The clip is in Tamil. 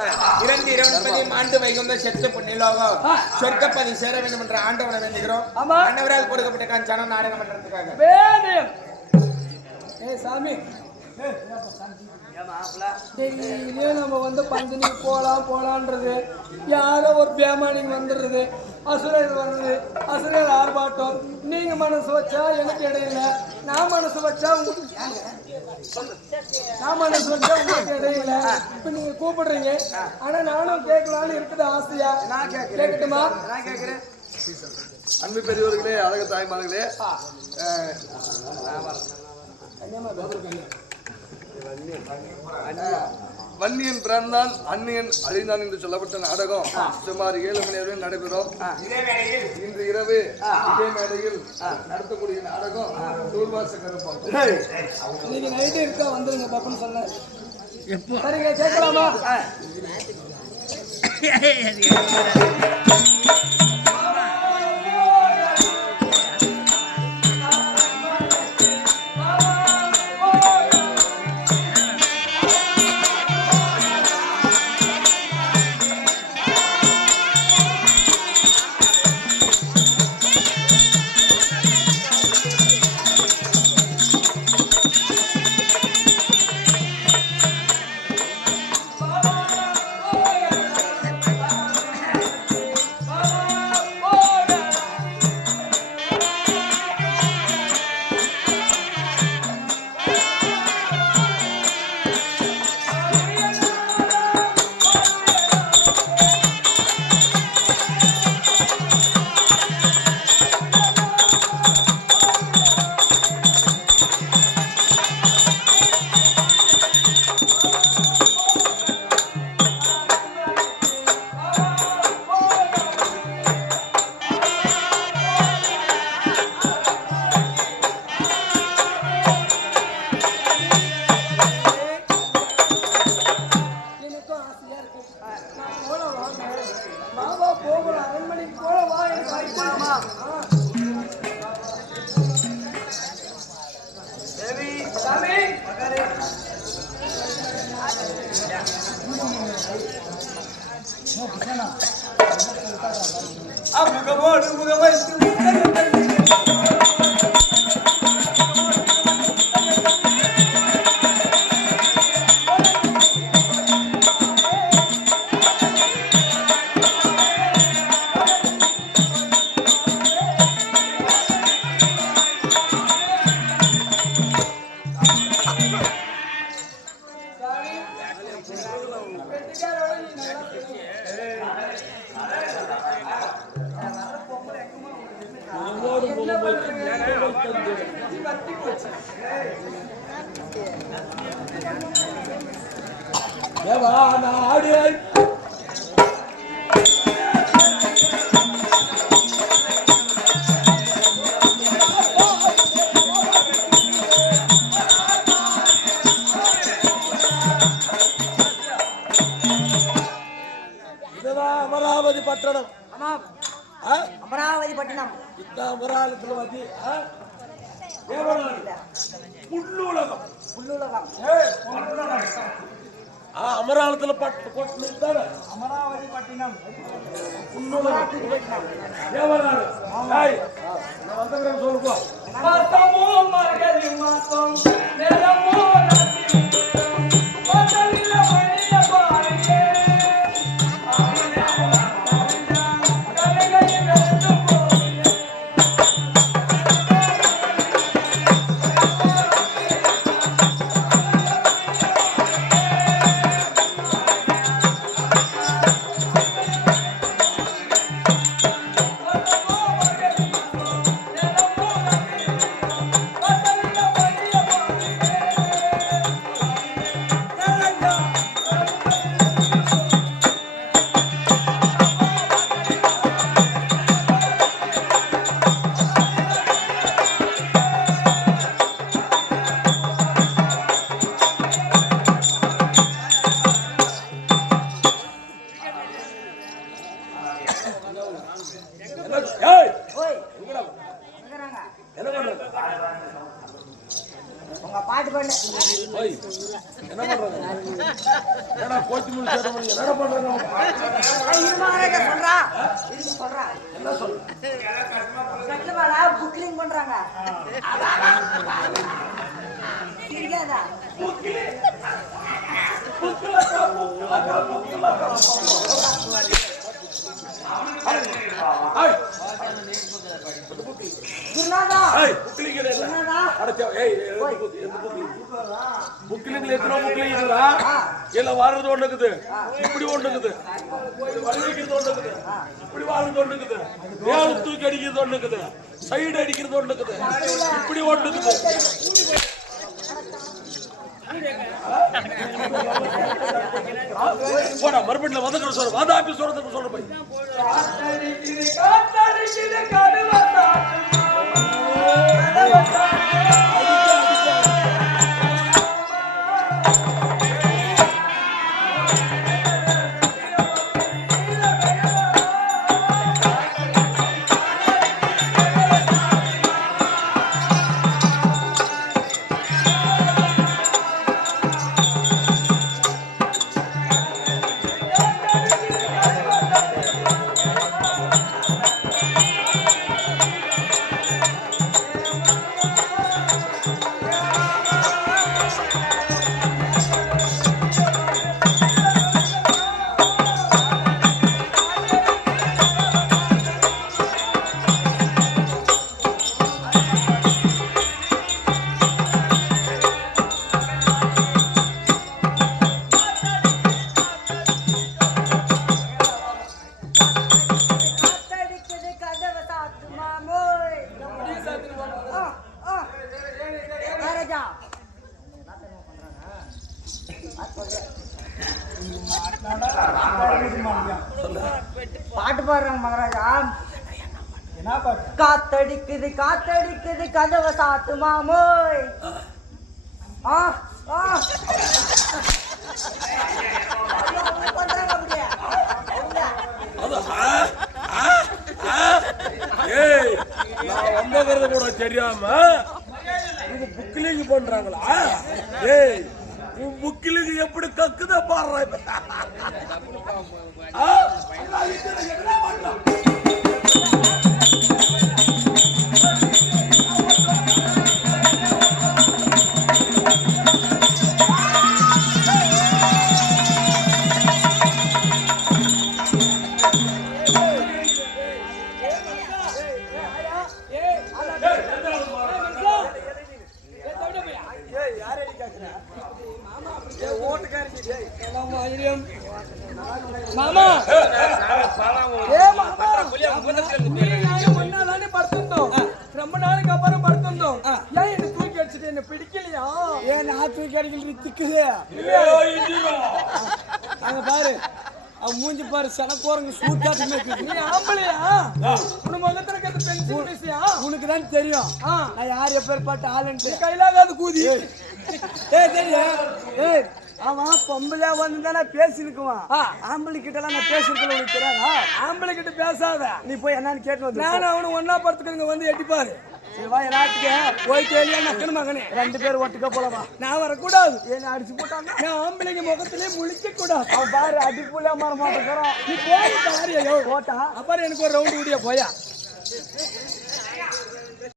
2 20 ஆண்டு வைகுந்த செத்து புண்ணியலோகம் சொர்க்கப்பதி சேர வேண்டும் என்ற ஆண்டவனை வேண்டுகிறோம். ஆண்டவரால் கொடுக்கப்பட்ட காஞ்சனம் நாடகம் பண்றதுக்காக சாமி டெய்லியும் நம்ம வந்து பஞ்சனிக்கு போலான்றது யாரோ ஒரு பேமானிங் வந்துடுறது, அசுரர் வருது, அசுரர் ஆர்ப்பாட்டம். நீங்க மனசு வச்சா எனக்கு இடையில, நான் மனசு வச்சா உங்களுக்கு இடையில. இப்ப நீங்க கூப்பிடுறீங்க, ஆனா நானும் கேட்கலான்னு இருக்குது ஆசையா. நான் கேட்கட்டுமா? நான் கேட்கிறேன். அன்பு பெரியவர்களே, அழகு தாய்மார்களே, வன்னியன் பிறந்தான் அந்நியன் அழிந்தான் என்று சொல்லப்பட்ட நாடகம் சுமார் 7 மணி நேரம் நடைபெறும். இன்று இரவு இதே மேடையில் நடத்தக்கூடிய நாடகம் தூர்வாச கருப்பாகும். இன்னைக்கு நைட்டு இருக்கா வந்துருங்க பாப்பன்னு சொன்ன. சரிங்க, கேட்கலாமா? அமராவதி பட்டணம். அமராவதி பட்டணம் அமராவதி புல்லுலகம். அமராவதியில் அமராவதி பட்டினம் சொல்லுவோம். பண்ணு. என்ன பண்றாங்க? ஏன்னா போச்சு முடிச்சு என்ன பண்றாங்க? இருமாங்க சொல்றா. இது சொல்றா. என்ன சொல்ற? கட்டமாடா புக்கிங் பண்றாங்க. இல்லடா. குருநாதா ஏய் புக்லிங் இல்ல அடச்சே ஏய் புக்லிங்ல எத்தனை புக்லிங் இருக்குடா இல்ல வாரது ஒண்ணுக்குது இப்படி ஒண்ணுக்குது வலிக்கிறது ஒண்ணுக்குது இப்படி வாரது ஒண்ணுக்குது மேல தூக்கி அடிக்கிறது ஒண்ணுக்குது சைடு அடிக்கிறது ஒண்ணுக்குது இப்படி ஒண்ணுக்குது போடா மறுபடியும் வந்து சொல்ற வாத ஆபீஸ் சொல்றது சொல்ற போய் காத்தடிக்குது கடுவதா பாட்டு பாடுறாங்க மகாராஜா. என்ன பாட்டு? காத்தடிக்குது காத்தடிக்குது கதவை சாத்து மாமோய். பண்றாங்க அப்படியே. ஏய் நான் வந்தவரது கூட தெரியாம இது புக்லிங் பண்றாங்களா? ஏய் உன் புக்லிங் எப்படி கக்குத பாடுற மாமா முன்னாலே படுத்திருந்தோம், ரொம்ப நாளைக்கு அப்புறம் படுத்திருந்தோம். ஏன் என்ன தூக்கி அடிச்சுட்டு என்ன பிடிக்கலையா? ஏன் நான் தூக்கி அடிக்கல திக்குது அங்க பாரு, அவன் மூஞ்சி பாரு, சனக்கோரங்க சூத்தாட்டு மேய்க்குது. நீ ஆம்பளையா? உன் முகத்துல இருக்கிறது பென்சில் மீசியா? உனக்கு தான் தெரியும் நான் யார் எப்பேற்பட்ட ஆளுன்ட்டு. கையிலாகாது கூதி. ஏய் தெரியும். ஏய் அவன் பொம்பளை வந்து தானே பேசிருக்குவான். ஆம்பளை கிட்ட எல்லாம் நான் பேசிருக்கேன். உனக்கு தெரியாதா? ஆம்பளை கிட்ட பேசாத. நீ போய் என்னன்னு கேட்டு வந்து நான் அவனு ஒன்னா படுத்துக்கிறங்க வந்து எட்டிப்பாரு. சரி வா எல்லாத்துக்கு போய் கேளியா நக்கணும் மகனே. 2 பேர் ஒட்டுக்க போலவா? நான் வரக்கூடாது. என்ன அடிச்சு போட்டாங்க? நான் ஆம்பளைங்க முகத்திலே முழிக்க கூடாது. அவன் பாரு அடிப்புல மர மாட்டேங்கிறான். நீ போய் பாரு. ஐயோ போட்டா அப்புறம் எனக்கு ஒரு ரவுண்ட் ஊடியா போயா.